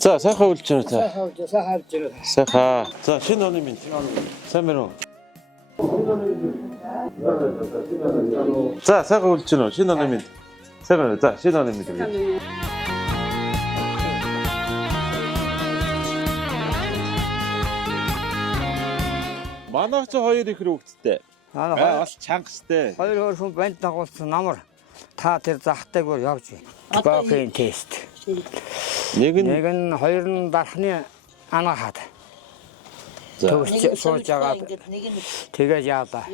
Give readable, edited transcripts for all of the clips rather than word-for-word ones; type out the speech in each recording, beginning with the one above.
За сайхан үлж байна та. Сайхан үлж байна. Сайхан. За шинэ оны минь. Сайн байна уу? За сайхан үлж байна уу? Шинэ оны минь. Сайн байна уу? За шинэ оны минь. Манайх ч хоёр их хөвгттэй. Бас чангастай. Хоёр хүн банд дагуулсан намар та тэр захтайгаар явж байна. Кофеин тест. Нэг нь хоёр нь дарахны анаа хаад. Төгсч сууж агаад тэгэж яалаа.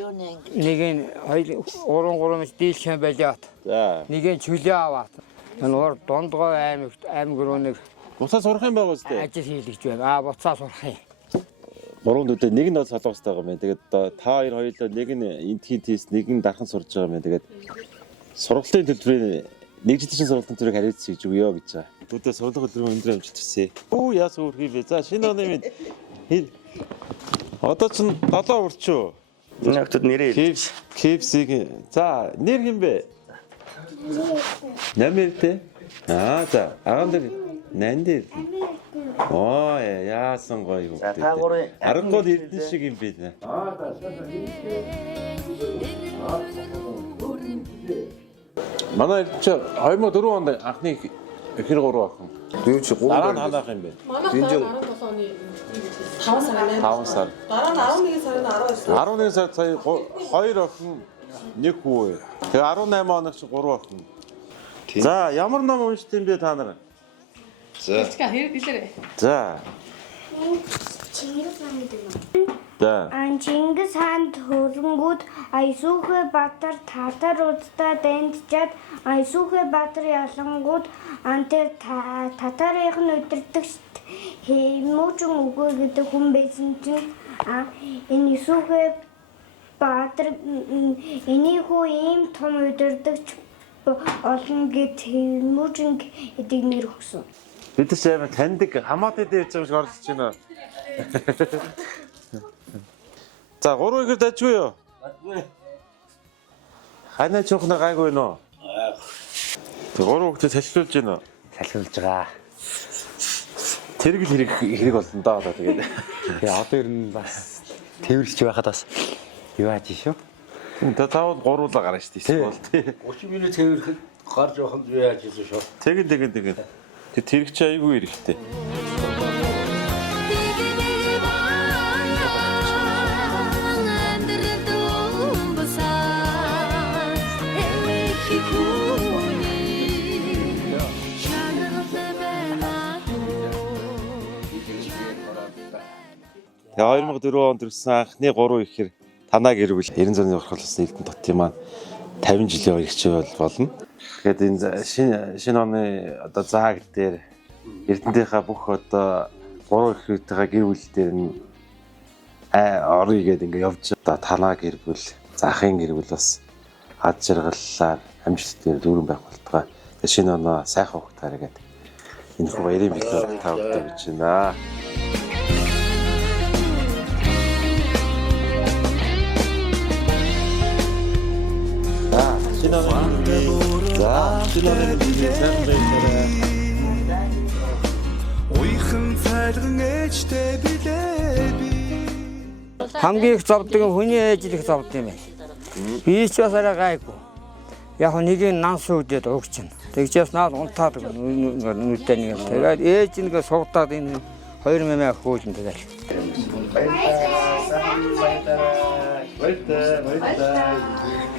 Нэг нь хоёр уран дийлхэн байлаад. За. Нэг нь чөлөө аваад. Энэ дундгой аймаг руу нэг буцаа сурах юм байгаа үстэй. ажил хийлгэж байна. Буцаа сурах юм. Гурван дэдэ нэг нь солонгостой байгаа юм. Тэгээд та хоёр хоёулаа нэг нь энтхийн тест, нэг нь дархан сурж байгаа юм. Тэгээд сургалтын төлбөрийн нэг жилийн сургалтын төлбөрийг хариуцсан гэж өгөө гэж байгаа. Бүгдээ сургалтын төлбөрийн өндөр амжилт хүсье. Оо яас өөрхий бэ. За шинэ оны минь одоо ч 7 урчуу. Энэ хотод нэрээ. KFC-ийн за нэр хэм бэ? Намэртэй. За агамдаг нандэр. Оо яасан гоё юм. За та гурын Арангууд эрдэн шиг юм бэ. Манай чи 2004 онд анхны ихэр 3 охин. Би чи 3 дараа нь ханаах юм бэ? Манай 17 оны 5 сарын 5 сар. Дараа нь 11 сарын 11 сард сая 2 охин, 1 хүү. Тэгээ 18 оног чи 3 охин. За ямар ном уншд юм бэ та нар? За. Хэрэг гэлээрэй. За. Чингис хааны дүү. За. Чингис хаанд хөрөнгүүд Аясуухай-Баатар татаруудтай дандчаад Аясуухай-Баатар ялангууд антэр татарын өдөртөгчд хэмүүжин үгүй гэдэг хүн байсан чинь энэ Аясуухай-Баатар энийхүү ийм том өдөртөгч олон гэд хэмүүжин гэдэг нэр өгсөн. Бид ч амар таньдаг хамаатай дээр ч юм шиг оролцож байна. За 3 ихэр дажгүй юу? Дажгүй. Ханаа чухна гайгүй нөө. Тэг 3 хүүхдээ салхилуулж байна. Салхилж байгаа. Тэрэг л хэрэг болно да одоо тэгээд. Тэгээ одоо ер нь бас тэрвэрлж байхад бас юу ааж шүү. Тэ таавал гуруула гарна шүү дээ. Бол тий. 30 минут тэрвэрлэхэд гарч явах нь юу яаж ийсэн шүү. Тэгээд. Тэг тэрэг чи айгүй эрэхтэй. Тэгээ 2004 онд төрсэн анхны 3 ихэр танаа гэр бүл 90 зууны урхалсан Эрдэнэ хотын маань 50 жилийн иргэжээ болно. Тэгэхээр энэ шинэ оны одоо заагт дээр Эрдэнэтийнхаа бүх одоо 3 ихрүүдтэйгээ гэр бүл дээр нь орё гээд ингээ явж одоо танаа гэр бүл, захын гэр бүл бас ад жаргаллаар амжилттай дүүрэн байх болтугай. Тэгээ шинэ оноо сайхан ухтаарай гэдэг энэ хүү баярын бэлгээр та бүдэ гэж байна. Хамгийн их зовдөг нь хүний ээж их зовд юм байна. Би ч бас арай гайгүй. Яг нэг нь нанс үдээд өгч байна. Тэгжээс наад унтаад нүдтэй нэг. Тэгээд ээж нэг суугатаад энэ 2 мэмэ хөөж тэгэл. Баярлалаа.